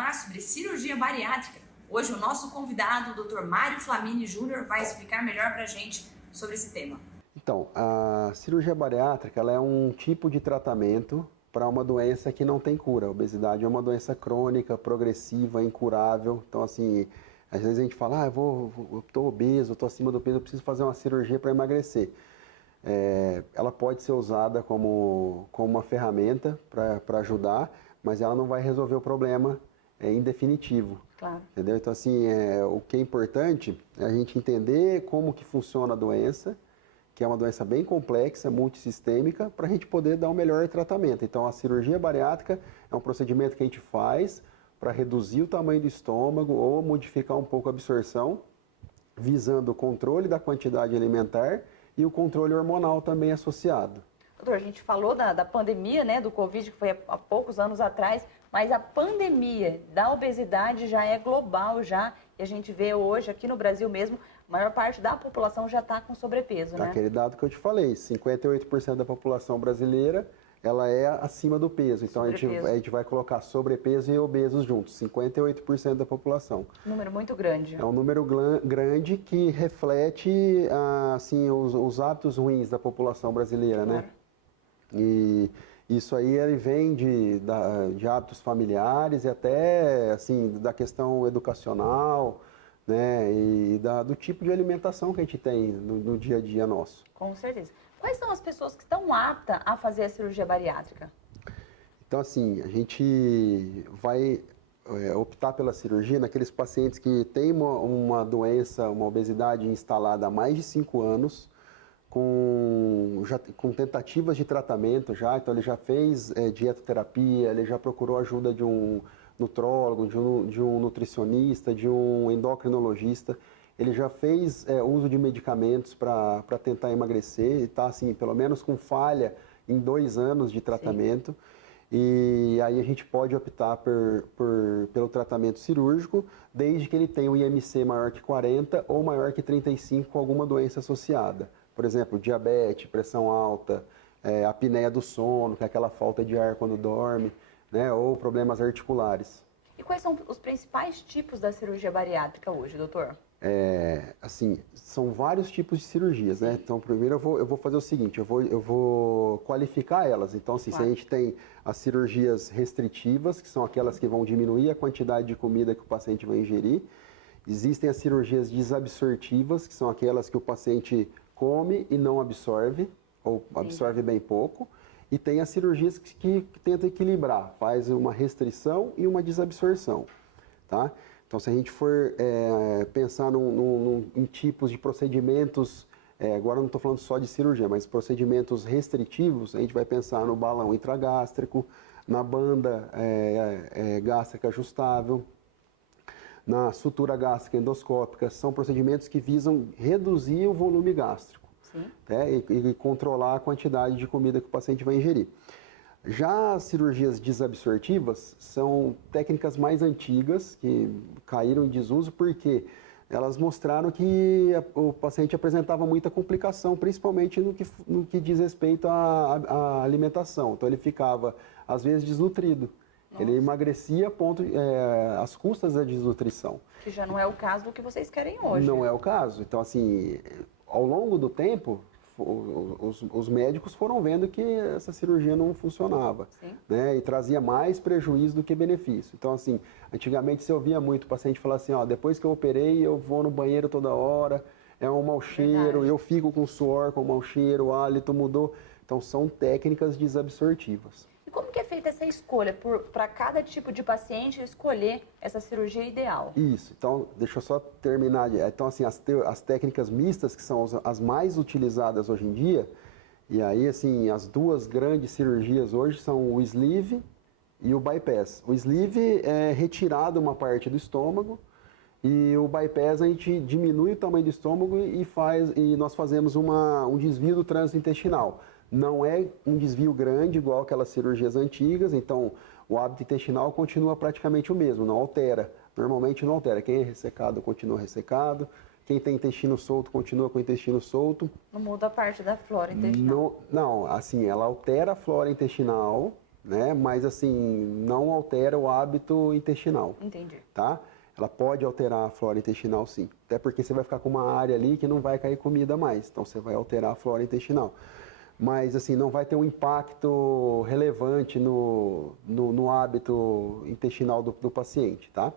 falar sobre cirurgia bariátrica. Hoje o nosso convidado, o Dr. Mário Flamini Júnior, vai explicar melhor para a gente sobre esse tema. Então, a cirurgia bariátrica ela é um tipo de tratamento para uma doença que não tem cura. A obesidade é uma doença crônica, progressiva, incurável. Então, assim, às vezes a gente fala, eu estou obeso, estou acima do peso, eu preciso fazer uma cirurgia para emagrecer. Ela pode ser usada como uma ferramenta para ajudar, mas ela não vai resolver o problema em definitivo. Claro. Entendeu? Então, assim, o que é importante é a gente entender como que funciona a doença, que é uma doença bem complexa, multissistêmica, para a gente poder dar o melhor tratamento. Então, a cirurgia bariátrica é um procedimento que a gente faz para reduzir o tamanho do estômago ou modificar um pouco a absorção, visando o controle da quantidade alimentar e o controle hormonal também associado. Doutor, a gente falou da pandemia, né, do Covid, que foi há poucos anos atrás, mas a pandemia da obesidade já é global já, e a gente vê hoje, aqui no Brasil mesmo, a maior parte da população já está com sobrepeso, né? Aquele dado que eu te falei, 58% da população brasileira, ela é acima do peso. Então, a gente vai colocar sobrepeso e obesos juntos, 58% da população. Número muito grande. É um número grande que reflete, assim, os hábitos ruins da população brasileira, né? E isso aí ele vem de hábitos familiares e até, assim, da questão educacional, né? E do tipo de alimentação que a gente tem no dia a dia nosso. Com certeza. Quais são as pessoas que estão aptas a fazer a cirurgia bariátrica? Então, assim, a gente vai optar pela cirurgia naqueles pacientes que têm uma doença, uma obesidade instalada há mais de 5 anos, com tentativas de tratamento já. Então, ele já fez dietoterapia, ele já procurou ajuda de um nutrólogo, de um nutricionista, de um endocrinologista. Ele já fez uso de medicamentos para tentar emagrecer e está, assim, pelo menos com falha em 2 anos de tratamento. Sim. E aí a gente pode optar pelo tratamento cirúrgico, desde que ele tenha um IMC maior que 40 ou maior que 35 com alguma doença associada. Por exemplo, diabetes, pressão alta, apneia do sono, que é aquela falta de ar quando dorme, né, ou problemas articulares. E quais são os principais tipos da cirurgia bariátrica hoje, doutor? Assim, são vários tipos de cirurgias, né? Então, primeiro eu vou fazer o seguinte, eu vou qualificar elas. Então, assim, se a gente tem as cirurgias restritivas, que são aquelas que vão diminuir a quantidade de comida que o paciente vai ingerir. Existem as cirurgias desabsortivas, que são aquelas que o paciente come e não absorve, ou absorve bem pouco. E tem as cirurgias que tentam equilibrar, faz uma restrição e uma desabsorção, tá? Então, se a gente for pensar em tipos de procedimentos, agora eu não estou falando só de cirurgia, mas procedimentos restritivos, a gente vai pensar no balão intragástrico, na banda gástrica ajustável, na sutura gástrica endoscópica. São procedimentos que visam reduzir o volume gástrico, né, e controlar a quantidade de comida que o paciente vai ingerir. Já as cirurgias desabsortivas são técnicas mais antigas, que caíram em desuso porque elas mostraram que o paciente apresentava muita complicação, principalmente no que diz respeito à alimentação. Então, ele ficava, às vezes, desnutrido. Nossa. Ele emagrecia às custas da desnutrição. Que já não é o caso do que vocês querem hoje. Não é o caso. Então, assim, ao longo do tempo, os médicos foram vendo que essa cirurgia não funcionava, né? E trazia mais prejuízo do que benefício. Então, assim, antigamente você ouvia muito o paciente falar assim, depois que eu operei, eu vou no banheiro toda hora, é um mau cheiro, eu fico com suor, com mau cheiro, o hálito mudou. Então, são técnicas desabsortivas. E como que é feita essa escolha para cada tipo de paciente escolher essa cirurgia ideal? Isso. Então, deixa eu só terminar. Então, assim, as técnicas mistas, que são as mais utilizadas hoje em dia, e aí, assim, as duas grandes cirurgias hoje são o sleeve e o bypass. O sleeve é retirado uma parte do estômago e o bypass a gente diminui o tamanho do estômago e nós fazemos um desvio do trânsito intestinal. Não é um desvio grande, igual aquelas cirurgias antigas, então o hábito intestinal continua praticamente o mesmo, não altera. Normalmente não altera. Quem é ressecado continua ressecado, quem tem intestino solto continua com o intestino solto. Não muda a parte da flora intestinal? Não, assim, ela altera a flora intestinal, né? Mas assim, não altera o hábito intestinal. Entendi. Tá? Ela pode alterar a flora intestinal, sim. Até porque você vai ficar com uma área ali que não vai cair comida mais. Então, você vai alterar a flora intestinal. Mas, assim, não vai ter um impacto relevante no hábito intestinal do paciente, tá?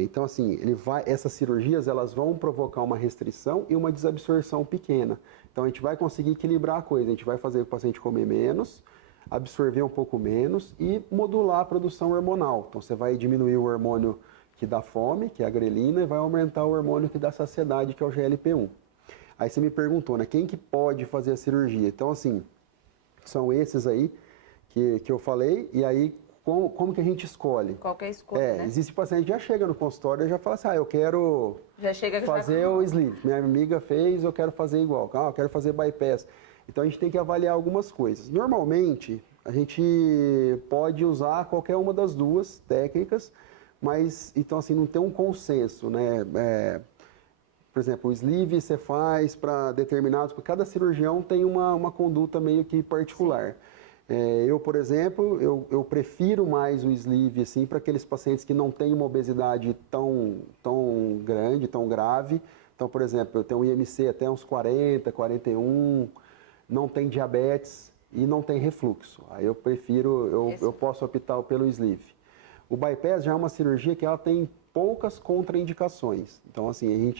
Então, assim, essas cirurgias, elas vão provocar uma restrição e uma desabsorção pequena. Então, a gente vai conseguir equilibrar a coisa. A gente vai fazer o paciente comer menos, absorver um pouco menos e modular a produção hormonal. Então, você vai diminuir o hormônio que dá fome, que é a grelina, e vai aumentar o hormônio que dá saciedade, que é o GLP-1. Aí você me perguntou, né, quem que pode fazer a cirurgia? Então, assim, são esses aí que eu falei, e aí como que a gente escolhe? Qualquer escolha, né? Existe paciente que já chega no consultório e já fala assim, eu quero fazer o sleeve. Minha amiga fez, eu quero fazer igual. Eu quero fazer bypass. Então, a gente tem que avaliar algumas coisas. Normalmente, a gente pode usar qualquer uma das duas técnicas, mas, então, assim, não tem um consenso, né? Por exemplo, o sleeve você faz para determinados... Porque cada cirurgião tem uma conduta meio que particular. Eu, por exemplo, eu prefiro mais o sleeve, assim, para aqueles pacientes que não têm uma obesidade tão grande, tão grave. Então, por exemplo, eu tenho um IMC até uns 40, 41, não tem diabetes e não tem refluxo. Aí eu prefiro, eu posso optar pelo sleeve. O bypass já é uma cirurgia que ela tem poucas contraindicações. Então, assim,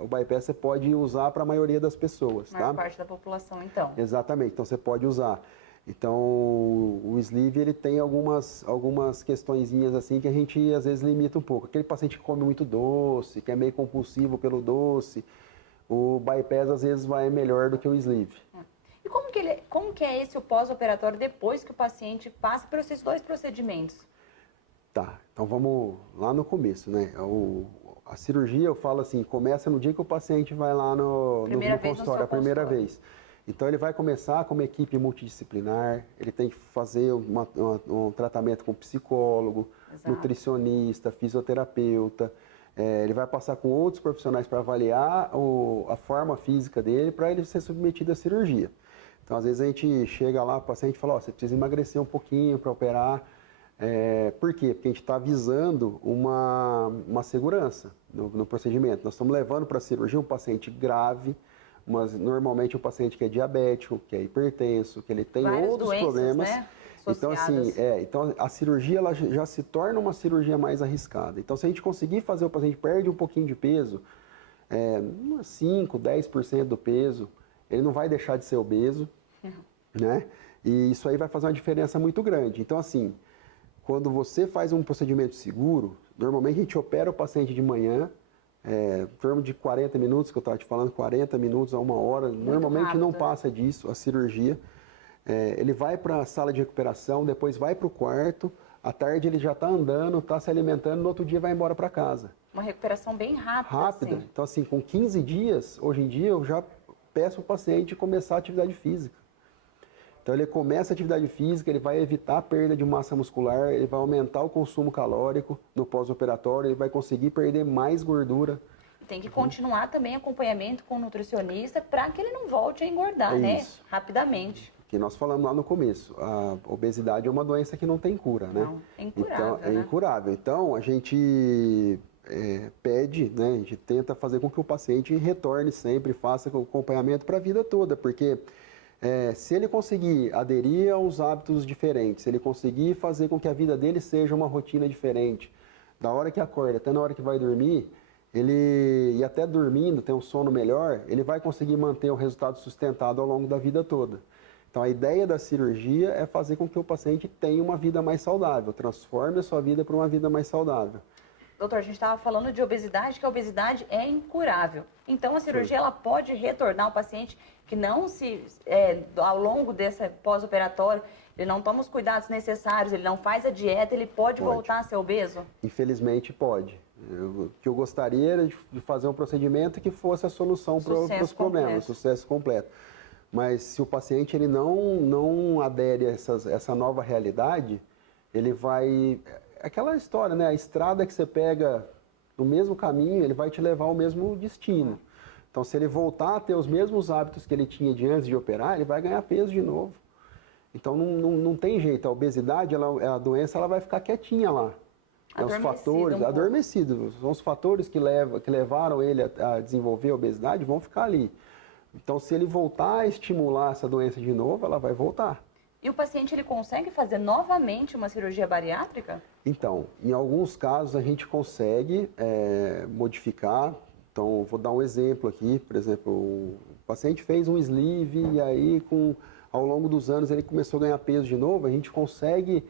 o bypass você pode usar para a maioria das pessoas, tá? Maior parte da população, então. Exatamente, então você pode usar. Então, o sleeve, ele tem algumas questõezinhas assim que a gente, às vezes, limita um pouco. Aquele paciente que come muito doce, que é meio compulsivo pelo doce, o bypass, às vezes, vai melhor do que o sleeve. E como que é esse o pós-operatório depois que o paciente passa por esses dois procedimentos? Tá, então vamos lá no começo, né? A cirurgia, eu falo assim, começa no dia que o paciente vai lá no consultório, a primeira vez. Então, ele vai começar com uma equipe multidisciplinar, ele tem que fazer um tratamento com psicólogo, nutricionista, fisioterapeuta. Ele vai passar com outros profissionais para avaliar a forma física dele, para ele ser submetido à cirurgia. Então, às vezes, a gente chega lá, o paciente fala, você precisa emagrecer um pouquinho para operar. Por quê? Porque a gente está visando uma segurança no procedimento. Nós estamos levando para a cirurgia um paciente grave, mas normalmente um paciente que é diabético, que é hipertenso, que ele tem outros problemas. Né? Então, assim, então a cirurgia ela já se torna uma cirurgia mais arriscada. Então, se a gente conseguir fazer o paciente perde um pouquinho de peso, 5, 10% do peso, ele não vai deixar de ser obeso, né? E isso aí vai fazer uma diferença muito grande. Então, assim, quando você faz um procedimento seguro, normalmente a gente opera o paciente de manhã, em torno de 40 minutos, que eu estava te falando, 40 minutos a 1 hora, muito normalmente rápido, não passa disso, a cirurgia. Ele vai para a sala de recuperação, depois vai para o quarto, à tarde ele já está andando, está se alimentando, no outro dia vai embora para casa. Uma recuperação bem rápida. Rápida. Assim. Então, assim, com 15 dias, hoje em dia, eu já peço ao paciente começar a atividade física. Então, ele começa a atividade física, ele vai evitar a perda de massa muscular, ele vai aumentar o consumo calórico no pós-operatório, ele vai conseguir perder mais gordura. Tem que continuar também acompanhamento com o nutricionista para que ele não volte a engordar, né? Rapidamente. Que nós falamos lá no começo, a obesidade é uma doença que não tem cura, né? Não, é incurável, então, é incurável. Então, a gente pede, né? A gente tenta fazer com que o paciente retorne sempre, faça o acompanhamento para a vida toda, porque... se ele conseguir aderir a uns hábitos diferentes, se ele conseguir fazer com que a vida dele seja uma rotina diferente, da hora que acorda até na hora que vai dormir, e até dormindo, ter um sono melhor, ele vai conseguir manter um resultado sustentado ao longo da vida toda. Então, a ideia da cirurgia é fazer com que o paciente tenha uma vida mais saudável, transforme a sua vida para uma vida mais saudável. Doutor, a gente estava falando de obesidade, que a obesidade é incurável. Então, a cirurgia ela pode retornar o paciente que não ao longo desse pós-operatório, ele não toma os cuidados necessários, ele não faz a dieta, ele pode voltar a ser obeso? Infelizmente, pode. O que eu gostaria era de fazer um procedimento que fosse a solução para os problemas, sucesso completo. Mas se o paciente ele não adere a essa nova realidade, ele vai... Aquela história, né? A estrada que você pega no mesmo caminho, ele vai te levar ao mesmo destino. Então, se ele voltar a ter os mesmos hábitos que ele tinha de antes de operar, ele vai ganhar peso de novo. Então não tem jeito, a obesidade, a doença ela vai ficar quietinha lá. Os fatores, adormecidos, são os fatores que levaram ele a desenvolver a obesidade, vão ficar ali. Então, se ele voltar a estimular essa doença de novo, ela vai voltar. E o paciente, ele consegue fazer novamente uma cirurgia bariátrica? Então, em alguns casos a gente consegue modificar. Então, vou dar um exemplo aqui. Por exemplo, o paciente fez um sleeve e aí, ao longo dos anos, ele começou a ganhar peso de novo. A gente consegue,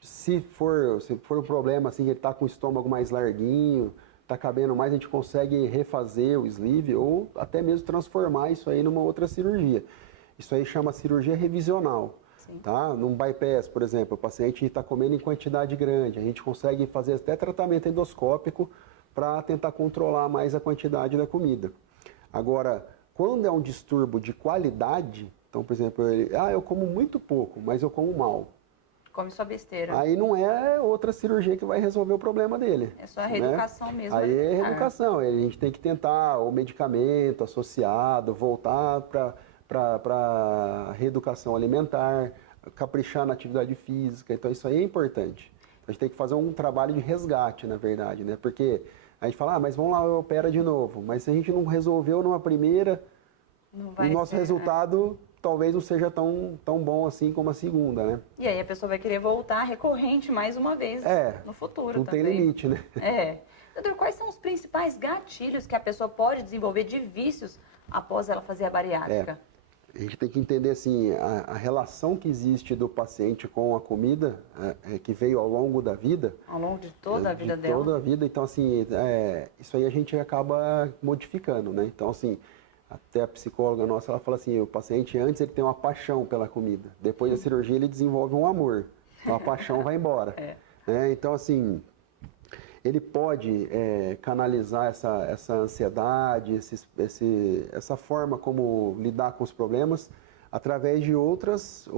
se for um problema, assim, ele está com o estômago mais larguinho, está cabendo mais, a gente consegue refazer o sleeve ou até mesmo transformar isso aí numa outra cirurgia. Isso aí chama cirurgia revisional. Tá? Num bypass, por exemplo, o paciente está comendo em quantidade grande, a gente consegue fazer até tratamento endoscópico para tentar controlar mais a quantidade da comida. Agora, quando é um distúrbio de qualidade, então, por exemplo, eu como muito pouco, mas eu como mal. Come só besteira. Aí não é outra cirurgia que vai resolver o problema dele. É só a reeducação mesmo. Aí é reeducação, a gente tem que tentar o medicamento associado, voltar para reeducação alimentar, caprichar na atividade física, então isso aí é importante. A gente tem que fazer um trabalho de resgate, na verdade, né? Porque a gente fala, mas vamos lá, opera de novo. Mas se a gente não resolveu numa primeira, o nosso resultado talvez não seja tão bom assim como a segunda, né? E aí a pessoa vai querer voltar recorrente mais uma vez no futuro tudo também. Tem limite, né? Doutor, quais são os principais gatilhos que a pessoa pode desenvolver de vícios após ela fazer a bariátrica? A gente tem que entender assim, a relação que existe do paciente com a comida, que veio ao longo da vida. Ao longo de toda a vida dela. Toda a vida, então assim, isso aí a gente acaba modificando, né? Então assim, até a psicóloga nossa, ela fala assim, o paciente antes ele tem uma paixão pela comida, depois da cirurgia ele desenvolve um amor, então a paixão vai embora. Então assim, ele pode canalizar essa ansiedade, essa forma como lidar com os problemas através de outras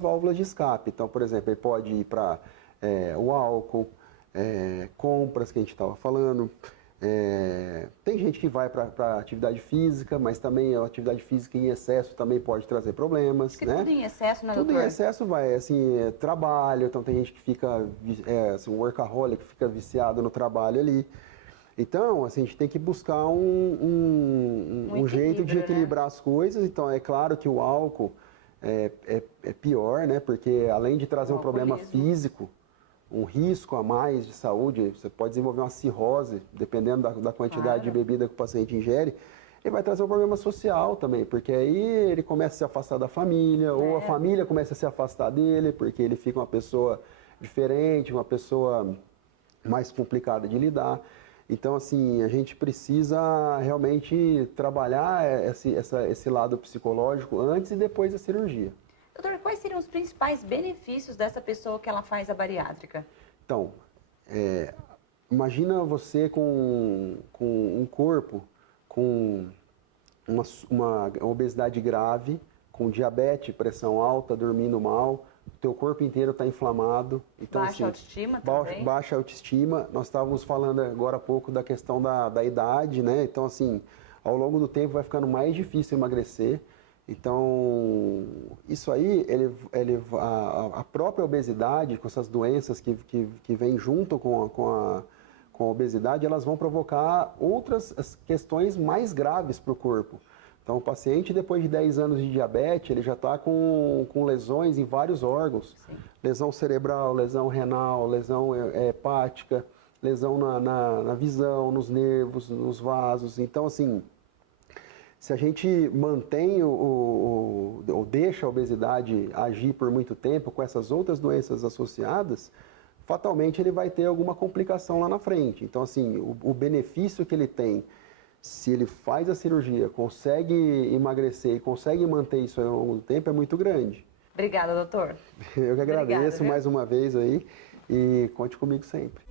válvulas de escape. Então, por exemplo, ele pode ir para o álcool, compras que a gente estava falando. Tem gente que vai para atividade física, mas também a atividade física em excesso também pode trazer problemas. Porque tudo em excesso, né, doutor? Tudo em excesso vai, assim, trabalho, então tem gente que fica, assim, um workaholic, que fica viciado no trabalho ali. Então, assim, a gente tem que buscar um jeito de equilibrar, né, as coisas. Então, é claro que o álcool é pior, né, porque além de trazer um problema físico, um risco a mais de saúde, você pode desenvolver uma cirrose, dependendo da quantidade de bebida que o paciente ingere, ele vai trazer um problema social também, porque aí ele começa a se afastar da família, ou a família começa a se afastar dele, porque ele fica uma pessoa diferente, uma pessoa mais complicada de lidar. Então, assim, a gente precisa realmente trabalhar esse lado psicológico antes e depois da cirurgia. Doutor, quais seriam os principais benefícios dessa pessoa que ela faz a bariátrica? Então, imagina você com um corpo com uma obesidade grave, com diabetes, pressão alta, dormindo mal, o teu corpo inteiro está inflamado. Então, baixa assim, autoestima também. Baixa autoestima. Nós estávamos falando agora há pouco da questão da idade, né? Então, assim, ao longo do tempo vai ficando mais difícil emagrecer. Então, isso aí, a própria obesidade, com essas doenças que vêm junto com a obesidade, elas vão provocar outras questões mais graves para o corpo. Então, o paciente, depois de 10 anos de diabetes, ele já está com lesões em vários órgãos. Sim. Lesão cerebral, lesão renal, lesão hepática, lesão na visão, nos nervos, nos vasos. Então, assim, se a gente mantém ou deixa a obesidade agir por muito tempo com essas outras doenças associadas, fatalmente ele vai ter alguma complicação lá na frente. Então, assim, o benefício que ele tem, se ele faz a cirurgia, consegue emagrecer e consegue manter isso ao longo do tempo, é muito grande. Obrigada, doutor. Eu que agradeço mais uma vez aí e conte comigo sempre.